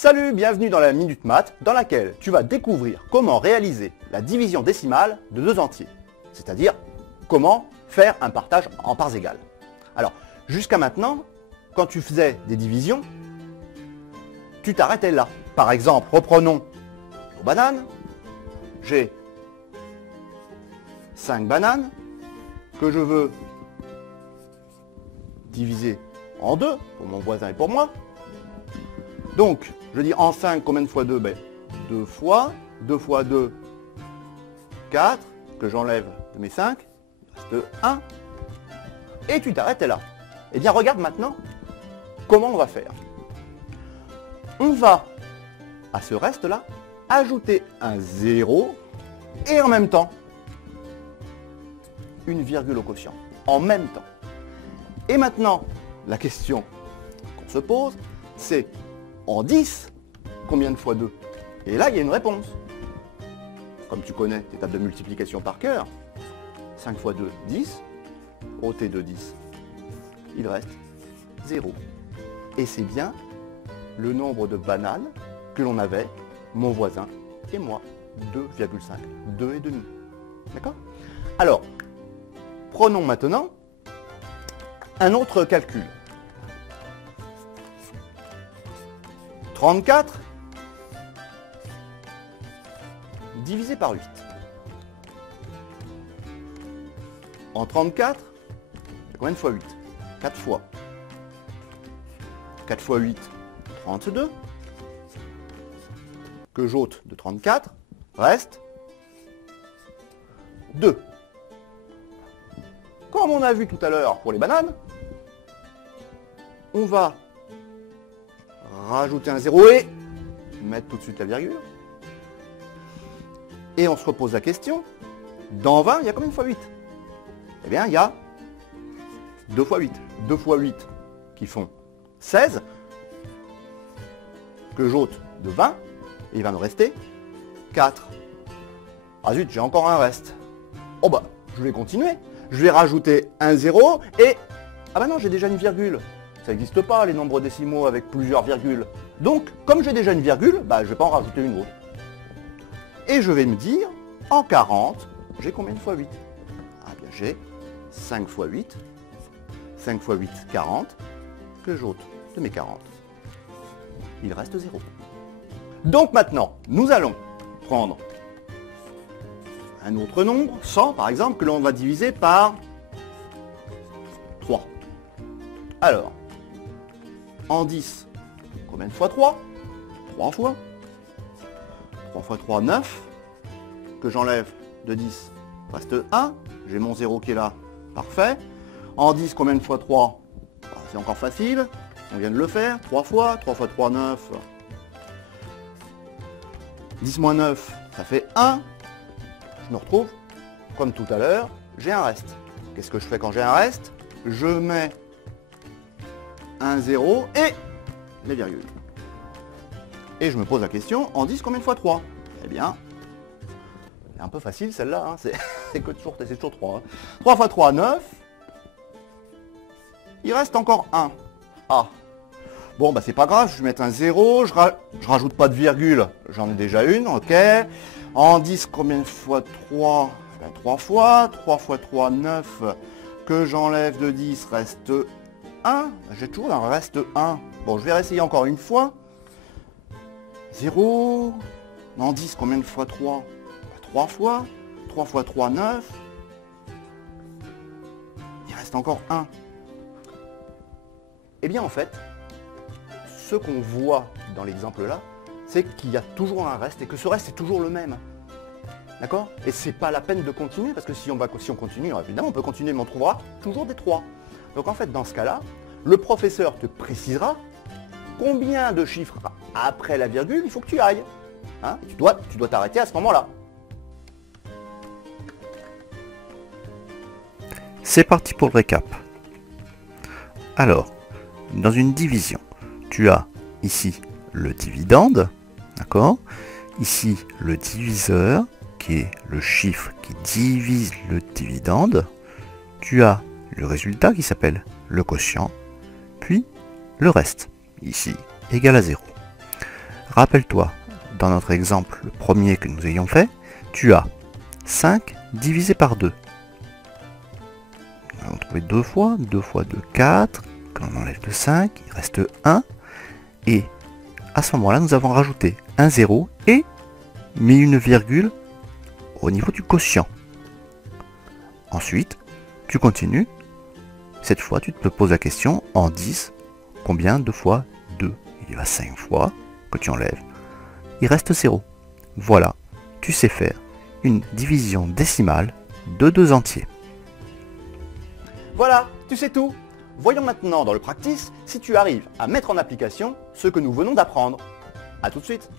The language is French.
Salut, bienvenue dans la Minute Math, dans laquelle tu vas découvrir comment réaliser la division décimale de deux entiers. C'est-à-dire, comment faire un partage en parts égales. Alors, jusqu'à maintenant, quand tu faisais des divisions, tu t'arrêtais là. Par exemple, reprenons nos bananes. J'ai 5 bananes que je veux diviser en deux, pour mon voisin et pour moi. Donc, je dis en 5, combien de fois 2 ? 2 fois. 2 fois 2, 4, que j'enlève de mes 5, il reste 1. Et tu t'arrêtes là. Eh bien, regarde maintenant comment on va faire. On va, à ce reste-là, ajouter un 0 et en même temps, une virgule au quotient. En même temps. Et maintenant, la question qu'on se pose, c'est en 10, combien de fois 2 ? Et là, il y a une réponse. Comme tu connais tes tables de multiplication par cœur, 5 fois 2, 10. Ôter de 10, il reste 0. Et c'est bien le nombre de bananes que l'on avait, mon voisin et moi, 2,5. 2,5. D'accord ? Alors, prenons maintenant un autre calcul. 34 divisé par 8. En 34, combien de fois 8 ? 4 fois. 4 fois 8, 32. Que j'ôte de 34, reste 2. Comme on a vu tout à l'heure pour les bananes, on va rajouter un 0 et mettre tout de suite la virgule. Et on se repose la question, dans 20, il y a combien de fois 8 ? Eh bien, il y a 2 fois 8. 2 fois 8 qui font 16, que j'ôte de 20, et il va me rester 4. Ah zut, j'ai encore un reste. Oh bah, je vais continuer. Je vais rajouter un 0 et... Ah bah non, j'ai déjà une virgule. Ça n'existe pas, les nombres décimaux avec plusieurs virgules. Donc, comme j'ai déjà une virgule, bah, je ne vais pas en rajouter une autre. Et je vais me dire, en 40, j'ai combien de fois 8 ? Ah bien, j'ai 5 fois 8. 5 fois 8, 40. Que j'ôte de mes 40. Il reste 0. Donc maintenant, nous allons prendre un autre nombre, 100 par exemple, que l'on va diviser par 3. Alors, en 10, combien de fois 3 ? 3 fois. 3 fois 3, 9. Que j'enlève de 10, reste 1. J'ai mon 0 qui est là. Parfait. En 10, combien de fois 3 ? C'est encore facile. On vient de le faire. 3 fois. 3 fois 3, 9. 10 moins 9, ça fait 1. Je me retrouve, comme tout à l'heure, j'ai un reste. Qu'est-ce que je fais quand j'ai un reste ? Je mets un 0 et les virgules. Et je me pose la question, en 10, combien de fois 3 ? Eh bien, c'est un peu facile celle-là, hein, c'est toujours 3. Hein. 3 fois 3, 9. Il reste encore 1. Ah. Bon, bah c'est pas grave, je vais mettre un 0, je rajoute pas de virgule, j'en ai déjà une, ok. En 10, combien de fois 3 ? Ben, 3 fois. 3 fois 3, 9. Que j'enlève de 10, reste 1. J'ai toujours un reste 1. Bon, je vais réessayer encore une fois. 0. En 10, combien de fois 3 ? 3 fois. 3 fois 3, 9. Il reste encore 1. Eh bien, en fait, ce qu'on voit dans l'exemple là, c'est qu'il y a toujours un reste et que ce reste est toujours le même. D'accord ? Et c'est pas la peine de continuer, parce que si on continue, évidemment on peut continuer, mais on trouvera toujours des 3. Donc en fait, dans ce cas-là, le professeur te précisera combien de chiffres après la virgule il faut que tu ailles. Hein ? Tu dois t'arrêter à ce moment-là. C'est parti pour le récap. Alors, dans une division, tu as ici le dividende, d'accord ? Ici le diviseur, qui est le chiffre qui divise le dividende. Tu as le résultat qui s'appelle le quotient, puis le reste, ici, égal à 0. Rappelle-toi, dans notre exemple, le premier que nous ayons fait, tu as 5 divisé par 2. Nous allons trouver 2 fois 2, 4. Quand on enlève le 5, il reste 1. Et à ce moment-là, nous avons rajouté un 0 et mis une virgule au niveau du quotient. Ensuite, tu continues. Cette fois, tu te poses la question, en 10, combien de fois 2? Il y a 5 fois que tu enlèves. Il reste 0. Voilà, tu sais faire une division décimale de 2 entiers. Voilà, tu sais tout. Voyons maintenant dans le practice si tu arrives à mettre en application ce que nous venons d'apprendre. A tout de suite.